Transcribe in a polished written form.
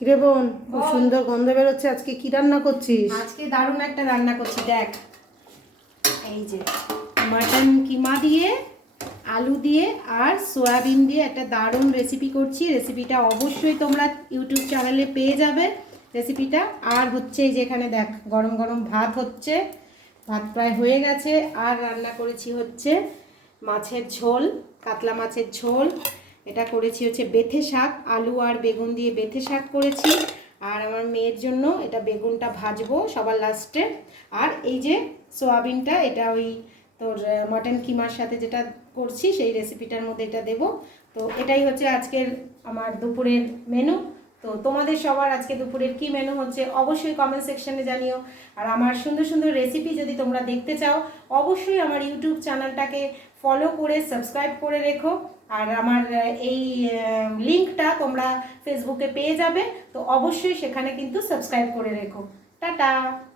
কিরে বোন, খুব সুন্দর গন্ধ বেরোচ্ছে। আজকে কি রান্না করছিস? আজকে দারুণ একটা রান্না করছি, দেখ। এই যে মাটন কিমা দিয়ে, আলু দিয়ে আর সয়াবিন দিয়ে একটা দারুণ রেসিপি করছি। রেসিপিটা অবশ্যই তোমরা ইউটিউব চ্যানেলে পেয়ে যাবে রেসিপিটা। আর হচ্ছে এই যে এখানে দেখ, গরম গরম ভাত হচ্ছে, ভাত প্রায় হয়ে গেছে। আর রান্না করেছি হচ্ছে মাছের ঝোল, কাতলা মাছের ঝোল। এটা করেছি হচ্ছে বেথে শাক, আলু আর বেগুন দিয়ে বেথে শাক করেছি। আর আমার মেয়ের জন্য এটা বেগুনটা ভাজবো সবার লাস্টে। আর এই যে সোয়াবিনটা, এটা ওই তোর মাটন কিমার সাথে যেটা করছি সেই রেসিপিটার মধ্যে এটা দেব। তো এটাই হচ্ছে আজকের আমার দুপুরের মেনু। তো তোমাদের সবার আজকে দুপুরের কি মেনু হচ্ছে অবশ্যই কমেন্ট সেকশনে জানিও। আর আমার সুন্দর সুন্দর রেসিপি যদি তোমরা দেখতে চাও, অবশ্যই আমার ইউটিউব চ্যানেলটাকে ফলো করে সাবস্ক্রাইব করে রেখো। আর আমার এই লিঙ্কটা তোমরা ফেসবুকে পেয়ে যাবে, তো অবশ্যই সেখানে কিন্তু সাবস্ক্রাইব করে রেখো। টাটা।